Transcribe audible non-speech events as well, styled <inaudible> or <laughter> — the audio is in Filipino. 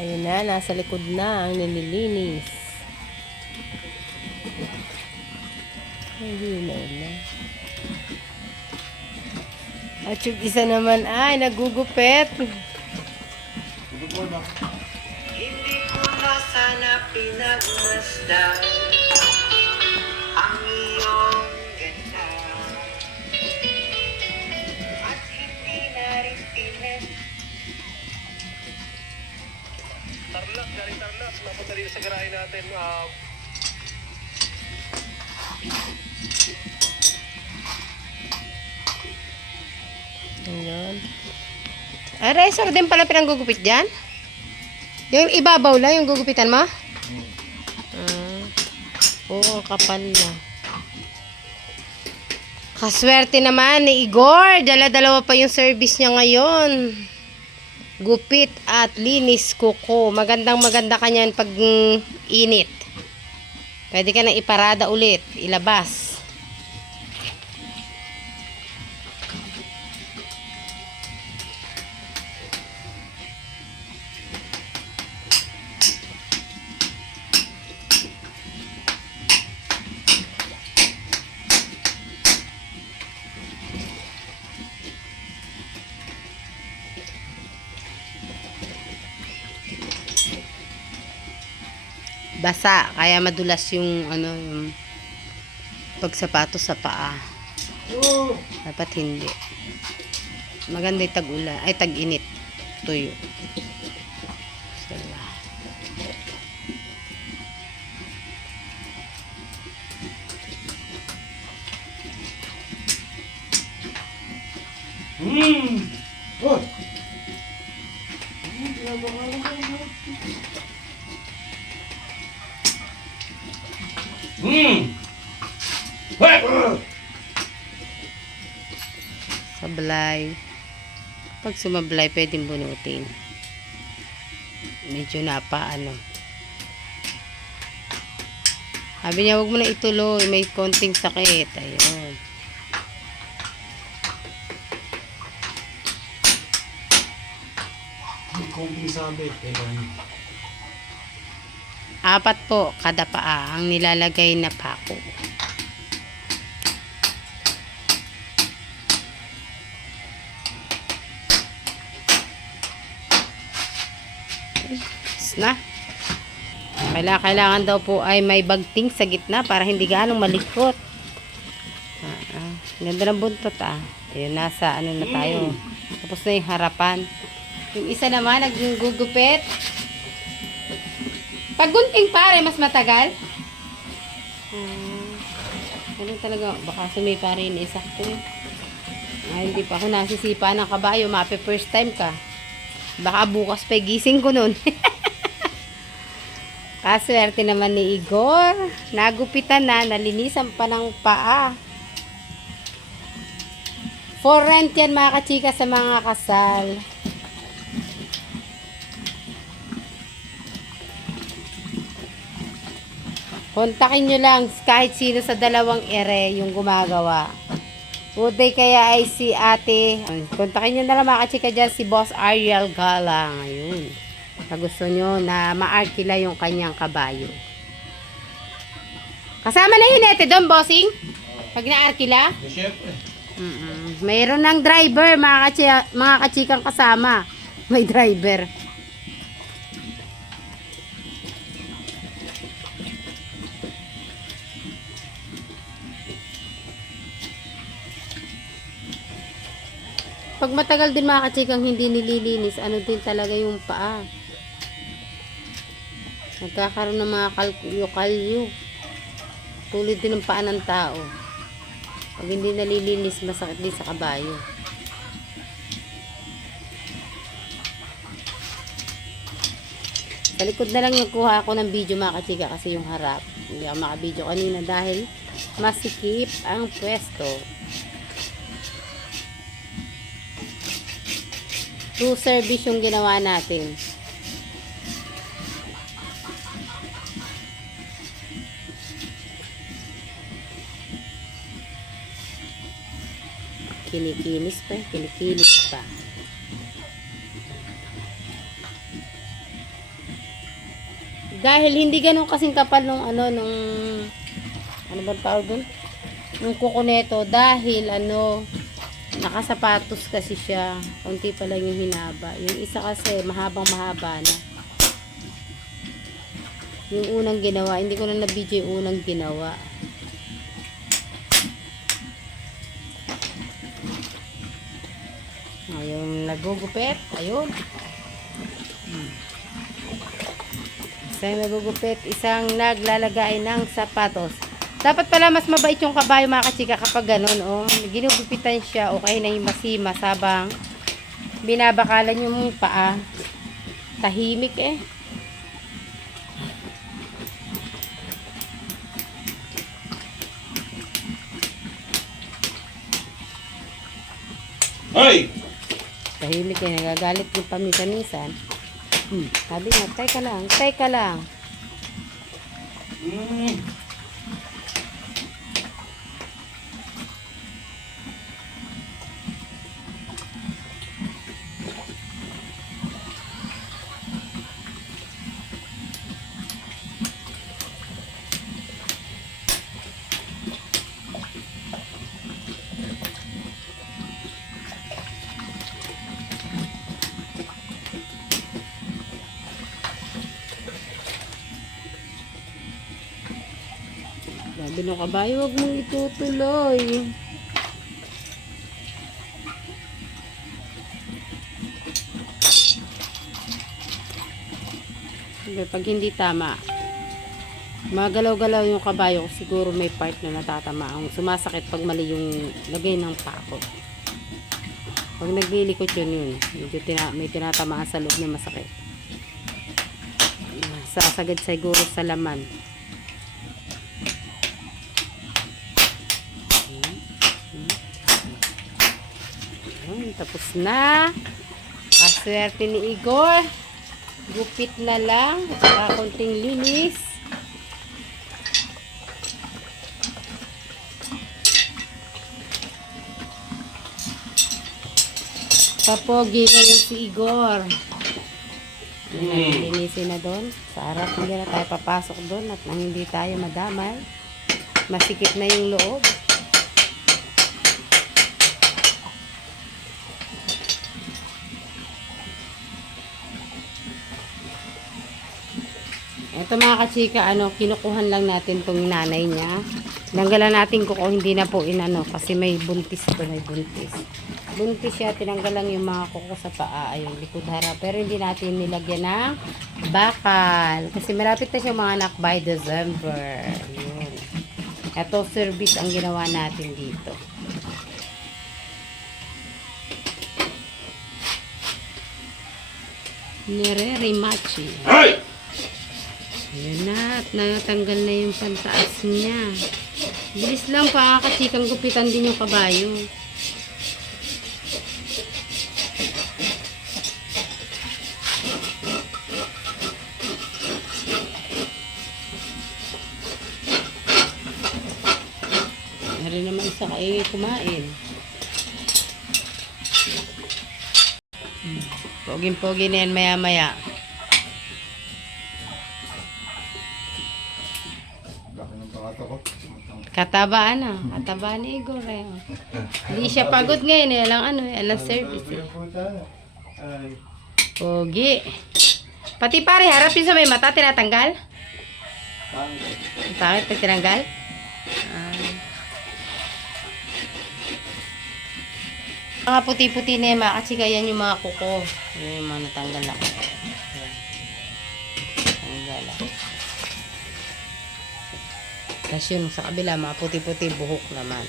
Ayun na, nasa likod na ang nililinis. Ay, na na. At yung isa naman ay nagugupit. Hindi ko na sana pinagmasdan Napunta dito sa garahe natin. ah, Ayun. Ay, razor din pala pinanggugupit dyan? Yung ibabaw lang, yung gugupitan mo? Ah. Oo, ang kapal na. Kaswerte naman ni Igor. Dala-dalawa pa yung service niya ngayon. Gupit at linis kuko. Magandang maganda ka niyan pag init. Pwede ka na iparada ulit. Ilabas. Basa kaya madulas yung ano yung pagsapatos sa paa. Dapat hindi. Maganda yung tag-ula ay tag-init tuyo. Sala. Sablay. Pag sumablay pwedeng bunutin. Medyo napa ano. Sabi niya wag mo na ituloy. May konting sakit. Ayun. Konting sabit. Kailangan. Apat po kada paa ang nilalagay na pako na. Kailangan, kailangan daw po ay may bagting sa gitna para hindi ganong malikot. Ah, ah. Ganda ng buntot ah. Ayun, nasa ano na tayo. Tapos na yung harapan. Yung isa naman, naggugupit. Pag gunting pare, mas matagal. Ah, ano talaga, baka sumay pare na isakto. Ah, hindi pa ako nasisipa ng kabayo. Mape first time ka. Baka bukas pa gising ko nun. <laughs> Kaswerte naman ni Igor. Nagupitan na, nalinisan pa ng paa. For rent yan mga kachika sa mga kasal. Kontakin nyo lang kahit sino sa dalawang ere yung gumagawa. Uday kaya ay si ate. Kontakin nyo na lang mga kachika dyan si Boss Ariel Galang. Ayun. Na gusto nyo na maarkila yung kanyang kabayo. Kasama na hinete doon, bossing? Pag naarkila? Siyempre. Mm-mm. Mayroon ng driver, mga, kachika, mga kachikang kasama. May driver. Pag matagal din mga kachikang hindi nililinis, ano din talaga yung paa. Nagkakaroon ng mga kalyo-kalyo. Tulad din ng paa ng tao. Pag hindi nalilinis, masakit din sa kabayo. Sa likod na lang yung kuha ako ng video mga kachika kasi yung harap. Hindi ako makabideo kanina dahil masikip ang pwesto. Two service yung ginawa natin. Kinikinis pa, kinikinis pa. Dahil hindi ganun kasing kapal nung ano, nung, ano ba tawag dun? Nung kuko neto. Dahil ano, nakasapatos kasi siya. Kunti pa lang yung hinaba. Yung isa kasi, mahabang mahaba na. Yung unang ginawa, hindi ko na na-video yung unang ginawa. Ayun, nagugupit. Ayun. Hmm. Isang nagugupit, isang naglalagay ng sapatos. Dapat pala mas mabait yung kabayo mga kachika kapag ganun, oh. Ginugupitan siya, okay na yung masima sabang binabakalan yung paa. Tahimik eh. Hoy! Tahimik eh, nagagalit yung paminsan-minsan. Hmm, sabi nga, teka lang, teka lang. Mm. Sabi nung kabayo, huwag mong itutuloy. Sabi, pag hindi tama, magalaw-galaw yung kabayo, siguro may part na natatama. Ang sumasakit pag mali yung lagay ng pako. Pag naglilikot yun yun, medyo tina, may tinatamaan sa loob na masakit. Sasagad siguro sa laman. Ayun, tapos na. Kaswerte ni Igor. Gupit na lang. Saka konting linis. Papogi ngayon si Igor. Linisin na doon. Sa harap hindi na tayo papasok doon at nang hindi tayo madamay. Masikip na yung loob. Ito mga kachika, ano, kinukuhan lang natin tong nanay niya. Tinanggalan natin kuko, hindi na po inano, kasi may buntis ito, may buntis. Buntis siya, tinanggalan yung mga kuko sa paa, ayun, likod harap. Pero hindi natin nilagyan ng bakal. Kasi malapit na siya mga anak by December. Yun. Ito service ang ginawa natin dito. Nire-remachi. Hoy! Ayan na, at natanggal na yung pantaas niya. Bilis lang pa, kachikang gupitan din yung kabayo. Meron naman isa kaingay kumain. Hmm. Poging-pogi na yan maya-maya. Laki ng pangato ko. Katabaan na. Katabaan ni Igor eh. Hindi siya pagod ngayon eh. Alang ano eh. Alang service eh. Pogi. Pati pare, harapin sa may mata, tinatanggal? Bakit pag tinanggal? Ah. Mga puti-puti na yung mga kasi yan yung mga kuko. Yung mga natanggal ako. Ayan. Tanggal ako. Tapos yun, sa kabila, mga puti-puti buhok naman.